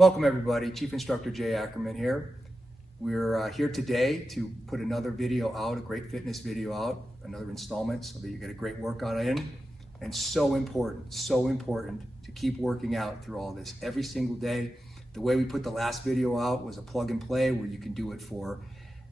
Welcome everybody, Chief Instructor Jay Ackerman here. We're here today to put another video out, a great fitness video out, another installment so that you get a great workout in. And so important to keep working out through all this every single day. The way we put the last video out was a plug and play where you can do it for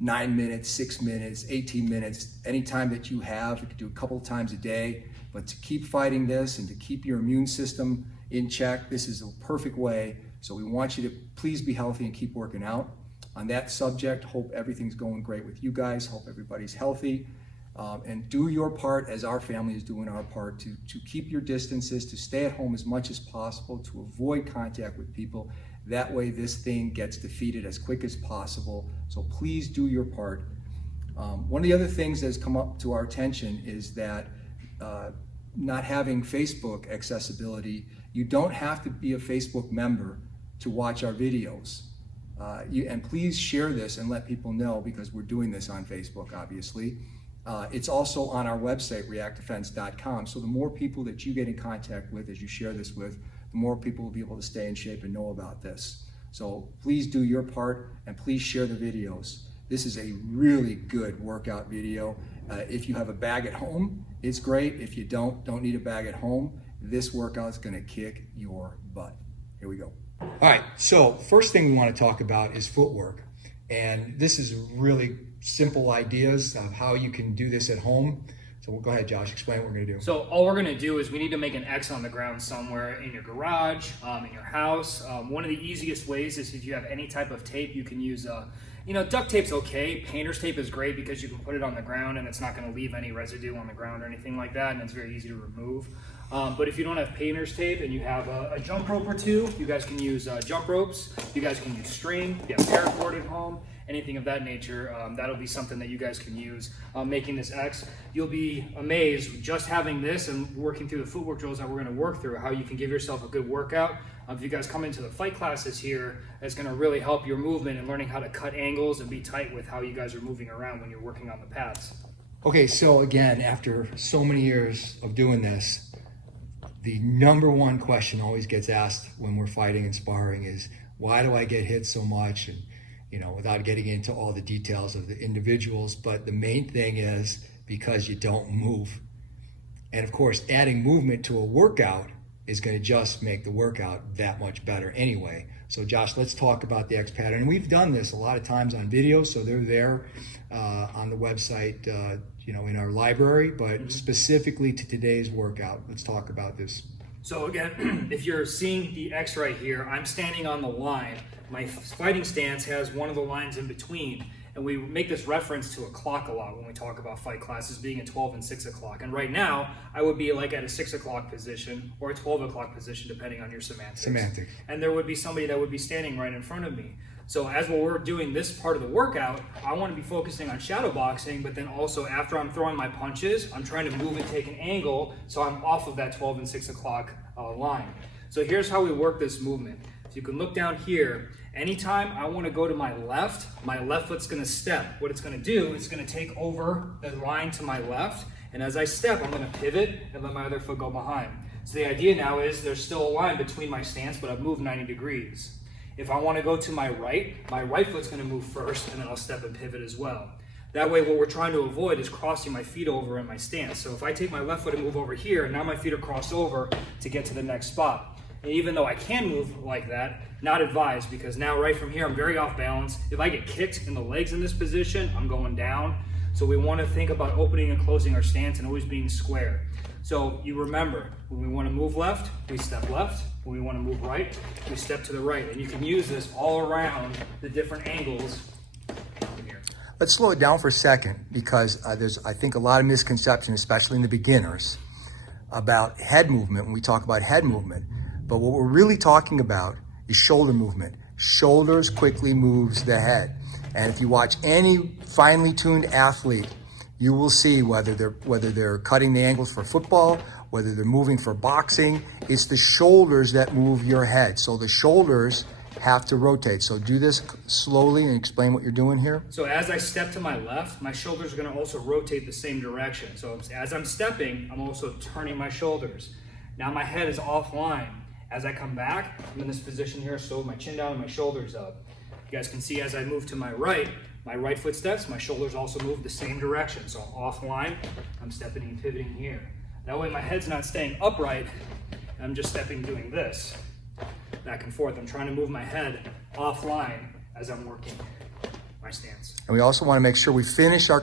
9 minutes, 6 minutes, 18 minutes, anytime that you have. You can do it a couple of times a day, but to keep fighting this and to keep your immune system in check, this is a perfect way. So we want you to please be healthy and keep working out. On that subject, hope everything's going great with you guys. Hope everybody's healthy. And do your part as our family is doing our part to keep your distances, to stay at home as much as possible, to avoid contact with people. That way this thing gets defeated as quick as possible. So please do your part. One of the other things that has come up to our attention is that not having Facebook accessibility, you don't have to be a Facebook member to watch our videos. And please share this and let people know, because we're doing this on Facebook, obviously. It's also on our website, reactdefense.com. So the more people that you get in contact with as you share this with, the more people will be able to stay in shape and know about this. So please do your part and please share the videos. This is a really good workout video. If you have a bag at home, it's great. If you don't need a bag at home, this workout is gonna kick your butt. Here we go. All right, so first thing we want to talk about is footwork. And this is really simple ideas of how you can do this at home. So we'll go ahead, Josh, explain what we're gonna do. So all we're gonna do is we need to make an X on the ground somewhere in your garage, in your house. One of the easiest ways is if you have any type of tape, you can use, duct tape's okay. Painter's tape is great because you can put it on the ground and it's not gonna leave any residue on the ground or anything like that, and it's very easy to remove. But if you don't have painter's tape and you have a jump rope or two, you guys can use jump ropes. You guys can use string. If you have paracord at home, anything of that nature, that'll be something that you guys can use making this X. You'll be amazed just having this and working through the footwork drills that we're going to work through, how you can give yourself a good workout. If you guys come into the fight classes here, it's going to really help your movement and learning how to cut angles and be tight with how you guys are moving around when you're working on the pads. Okay, so again, after so many years of doing this, the number one question always gets asked when we're fighting and sparring is, why do I get hit so much? And without getting into all the details of the individuals, but the main thing is because you don't move. And of course, adding movement to a workout is going to just make the workout that much better anyway. So Josh, let's talk about the X pattern. And we've done this a lot of times on videos, so they're there on the website, in our library, but specifically to today's workout, let's talk about this. So again, if you're seeing the X right here, I'm standing on the line. My fighting stance has one of the lines in between, and we make this reference to a clock a lot when we talk about fight classes being at 12 and 6 o'clock. And right now, I would be like at a 6 o'clock position or a 12 o'clock position, depending on your semantics. And there would be somebody that would be standing right in front of me. So as we're doing this part of the workout, I want to be focusing on shadow boxing, but then also after I'm throwing my punches, I'm trying to move and take an angle so I'm off of that 12 and 6 o'clock line. So here's how we work this movement. So you can look down here. Anytime I want to go to my left foot's going to step. What it's going to do is going to take over the line to my left, and as I step, I'm going to pivot and let my other foot go behind. So the idea now is there's still a line between my stance, but I've moved 90 degrees. If I want to go to my right foot's going to move first, and then I'll step and pivot as well. That way, what we're trying to avoid is crossing my feet over in my stance. So if I take my left foot and move over here, now my feet are crossed over to get to the next spot. And even though I can move like that, not advised, because now right from here, I'm very off balance. If I get kicked in the legs in this position, I'm going down. So we want to think about opening and closing our stance and always being square. So you remember, when we want to move left, we step left. When we want to move right, we step to the right. And you can use this all around the different angles here. Let's slow it down for a second, because there's, I think, a lot of misconception, especially in the beginners, about head movement when we talk about head movement. But what we're really talking about is shoulder movement. Shoulders quickly moves the head. And if you watch any finely tuned athlete, you will see whether they're cutting the angles for football, whether they're moving for boxing, it's the shoulders that move your head. So the shoulders have to rotate. So do this slowly and explain what you're doing here. So as I step to my left, my shoulders are going to also rotate the same direction. So as I'm stepping, I'm also turning my shoulders. Now my head is offline. As I come back, I'm in this position here, so with my chin down and my shoulders up. You guys can see as I move to my right foot steps, my shoulders also move the same direction. So offline, I'm stepping and pivoting here. That way my head's not staying upright, I'm just stepping doing this, back and forth. I'm trying to move my head offline as I'm working my stance. And we also want to make sure we finish our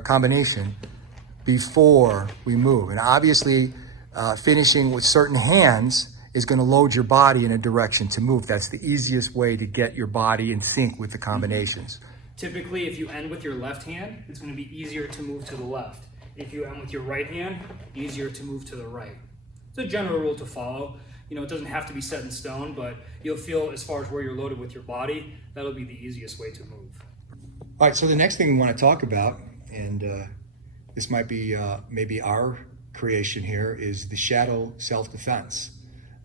combination before we move. And obviously, finishing with certain hands is going to load your body in a direction to move. That's the easiest way to get your body in sync with the combinations. Typically, if you end with your left hand, it's going to be easier to move to the left. If you end with your right hand, easier to move to the right. It's a general rule to follow. You know, it doesn't have to be set in stone, but you'll feel as far as where you're loaded with your body, that'll be the easiest way to move. All right, so the next thing we want to talk about, and this might be maybe our creation here, is the shadow self-defense.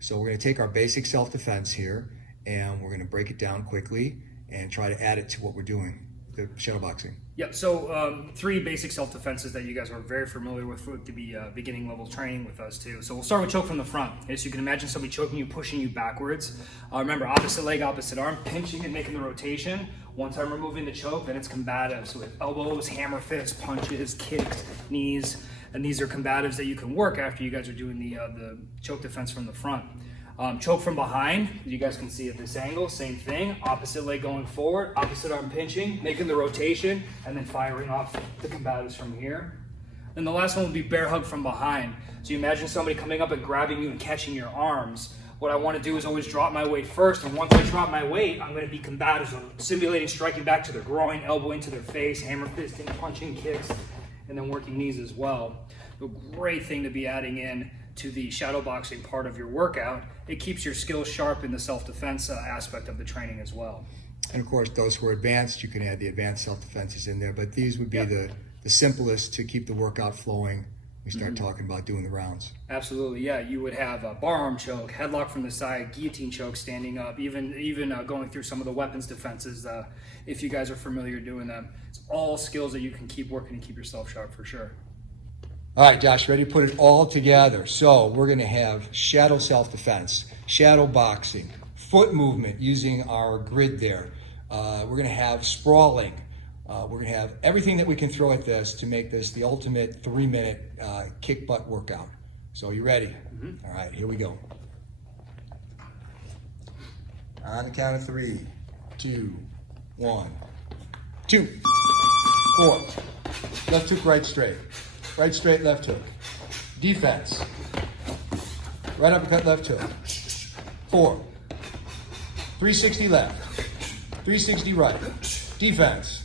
So we're going to take our basic self-defense here, and we're going to break it down quickly and try to add it to what we're doing, the shadowboxing. Yeah, so 3 basic self-defenses that you guys are very familiar with the beginning level training with us too. So we'll start with choke from the front. Okay, so you can imagine somebody choking you, pushing you backwards. Remember, opposite leg, opposite arm, pinching and making the rotation. Once I'm removing the choke, then it's combative. So with elbows, hammer fists, punches, kicks, knees, and these are combatives that you can work after you guys are doing the choke defense from the front. Choke from behind, you guys can see at this angle, same thing. Opposite leg going forward, opposite arm pinching, making the rotation, and then firing off the combatives from here. And the last one will be bear hug from behind. So you imagine somebody coming up and grabbing you and catching your arms. What I want to do is always drop my weight first, and once I drop my weight, I'm going to be combative. So I'm simulating striking back to their groin, elbow into their face, hammer fisting, punching, kicks, and then working knees as well. A great thing to be adding in to the shadowboxing part of your workout. It keeps your skills sharp in the self-defense aspect of the training as well. And of course, those who are advanced, you can add the advanced self-defenses in there, but these would be the simplest to keep the workout flowing. We start talking about doing the rounds. Absolutely, yeah. You would have a bar arm choke, headlock from the side, guillotine choke, standing up, even going through some of the weapons defenses if you guys are familiar doing them. It's all skills that you can keep working and keep yourself sharp for sure. All right, Josh, ready to put it all together. So we're going to have shadow self-defense, shadow boxing, foot movement using our grid there. We're going to have sprawling. We're going to have everything that we can throw at this to make this the ultimate 3-minute kick butt workout. So you ready? Mm-hmm. All right, here we go. On the count of 3, 2, 1, 2, 4. Left hook, right straight. Right straight, left hook. Defense. Right uppercut, left hook. 4. 360 left. 360 right. Defense.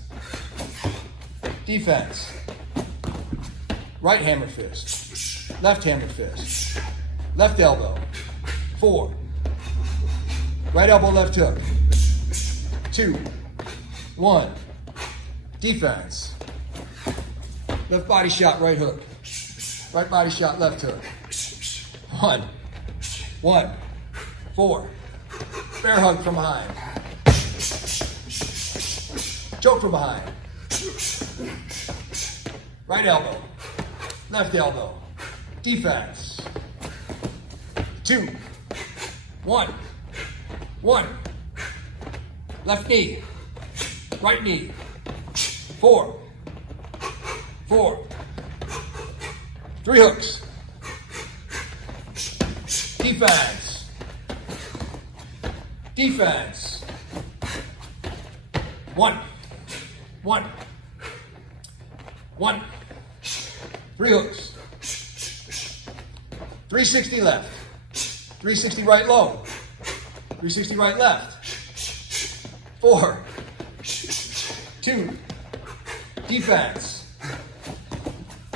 Defense. Right hammer fist. Left hammer fist. Left elbow. 4. Right elbow, left hook. 2. 1. Defense. Left body shot, right hook. Right body shot, left hook. 1. 1. 4. Bear hug from behind. Choke from behind. Right elbow. Left elbow. Defense. 2. 1. 1. Left knee. Right knee. 4. 4. 3 hooks. Defense. Defense. 1. 1. 1. 3 hooks. 360 left. 360 right low. 360 right left. 4. 2. Defense.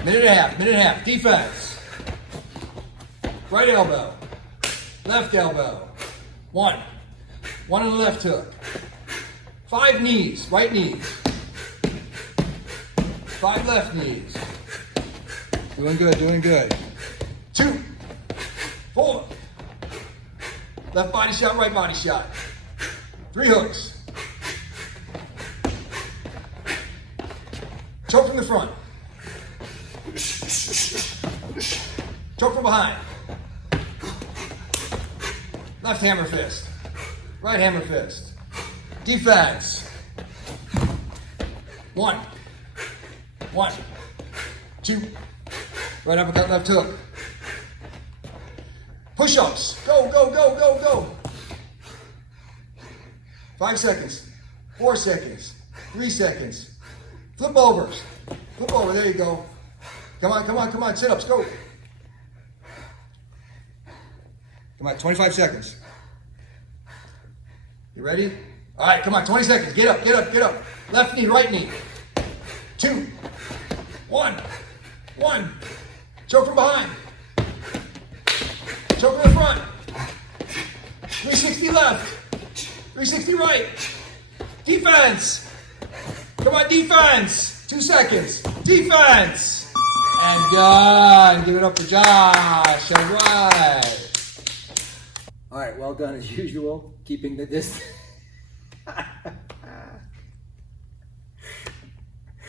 Minute and a half. Defense. Right elbow. Left elbow. 1. 1 on the left hook. 5 knees. Right knees. 5 left knees. Doing good, doing good. 2. 4. Left body shot, right body shot. 3 hooks. Choke from the front. Choke from behind. Left hammer fist. Right hammer fist. Defense. 1. 1. 2. Right uppercut, left hook. Push-ups. Go, go, go, go, go. 5 seconds. 4 seconds. 3 seconds. Flip overs. Flip over, there you go. Come on, come on, come on. Sit-ups, go. Come on, 25 seconds. You ready? All right, come on, 20 seconds. Get up, get up, get up. Left knee, right knee. 2, 1, 1. Choke from behind. Choke from the front. 360 left. 360 right. Defense. Come on, defense. 2 seconds. Defense. And done. Give it up for Josh. All right. All right, well done as usual, keeping the distance.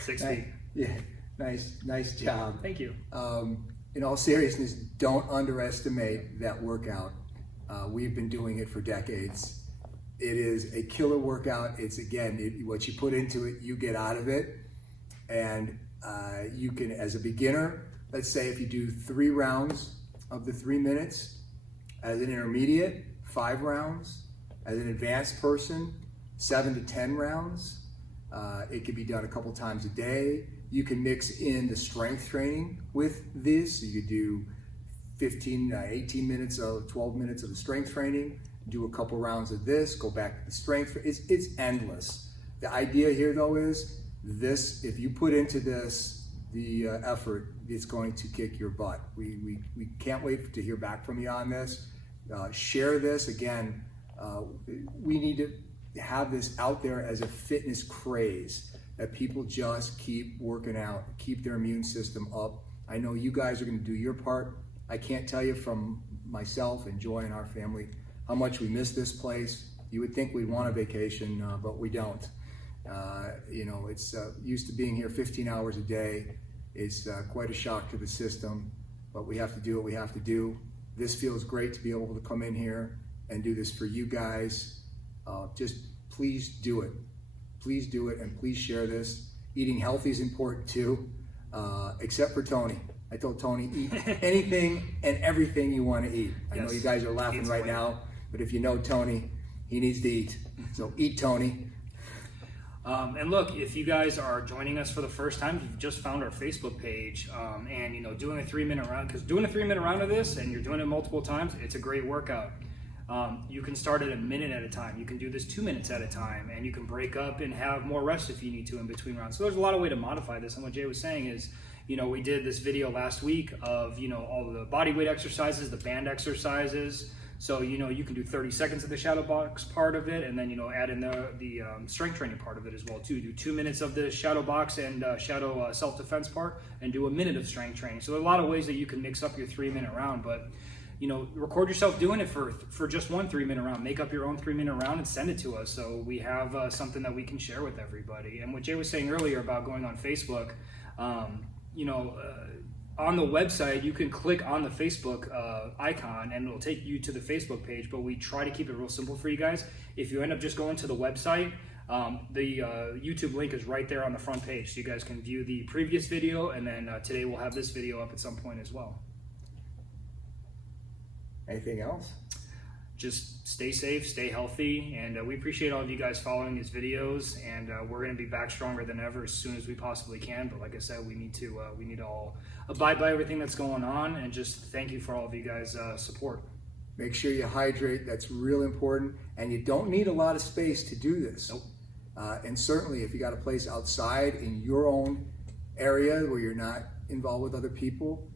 6 feet. Yeah, nice job. Thank you. In all seriousness, don't underestimate that workout. We've been doing it for decades. It is a killer workout. It's what you put into it, you get out of it. And you can, as a beginner, let's say if you do 3 rounds of the 3 minutes, as an intermediate, 5 rounds, as an advanced person, 7 to 10 rounds. It can be done a couple times a day. You can mix in the strength training with this. You could do 18 minutes of 12 minutes of the strength training, do a couple rounds of this, go back to the strength. It's endless. The idea here though is this, if you put into this the effort, it's going to kick your butt. We can't wait to hear back from you on this. Share this. Again, we need to have this out there as a fitness craze, that people just keep working out, keep their immune system up. I know you guys are going to do your part. I can't tell you from myself and Joy and our family how much we miss this place. You would think we'd want a vacation, but we don't. It's used to being here 15 hours a day. It's quite a shock to the system, but we have to do what we have to do. This feels great to be able to come in here and do this for you guys. Just please do it. Please do it, and please share this. Eating healthy is important too, except for Tony. I told Tony, eat anything and everything you want to eat. I know you guys are laughing right now, but if you know Tony, he needs to eat. So eat, Tony. And look, if you guys are joining us for the first time, you've just found our Facebook page, and doing a 3-minute round, because doing a 3-minute round of this and you're doing it multiple times, it's a great workout. You can start at a minute at a time. You can do this 2 minutes at a time, and you can break up and have more rest if you need to in between rounds. So there's a lot of way to modify this. And what Jay was saying is, we did this video last week of, all the body weight exercises, the band exercises. So, you can do 30 seconds of the ShadowBox part of it, and then, add in the strength training part of it as well too. Do 2 minutes of the ShadowBox and shadow self-defense part, and do a minute of strength training. So there are a lot of ways that you can mix up your 3-minute round, but record yourself doing it for just one 3-minute round. Make up your own 3-minute round and send it to us, so we have something that we can share with everybody. And what Jay was saying earlier about going on Facebook, on the website, you can click on the Facebook icon and it'll take you to the Facebook page, but we try to keep it real simple for you guys. If you end up just going to the website, the YouTube link is right there on the front page, so you guys can view the previous video, and then today we'll have this video up at some point as well. Anything else? Just stay safe, stay healthy, and we appreciate all of you guys following these videos, and we're going to be back stronger than ever as soon as we possibly can. But like I said, we need to all abide by everything that's going on, and just thank you for all of you guys' support. Make sure you hydrate. That's real important, and you don't need a lot of space to do this. Nope. And certainly, if you got a place outside in your own area where you're not involved with other people,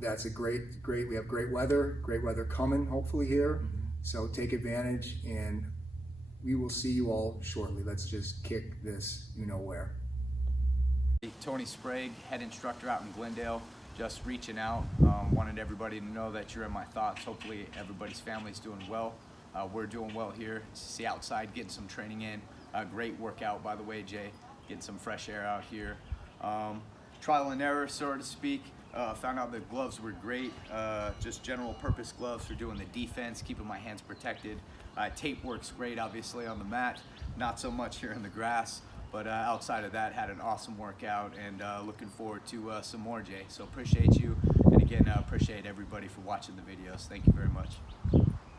that's a great. We have great weather coming hopefully here. Mm-hmm. So take advantage, and we will see you all shortly. Let's just kick this where. Tony Sprague, head instructor out in Glendale, just reaching out. Wanted everybody to know that you're in my thoughts. Hopefully everybody's family's doing well. We're doing well here. See outside, getting some training in. Great workout, by the way, Jay. Getting some fresh air out here. Trial and error, so to speak. Found out the gloves were great, just general purpose gloves for doing the defense, keeping my hands protected. Tape works great, obviously, on the mat, not so much here in the grass, but outside of that, had an awesome workout, and looking forward to some more, Jay. So appreciate you, and again, appreciate everybody for watching the videos. Thank you very much.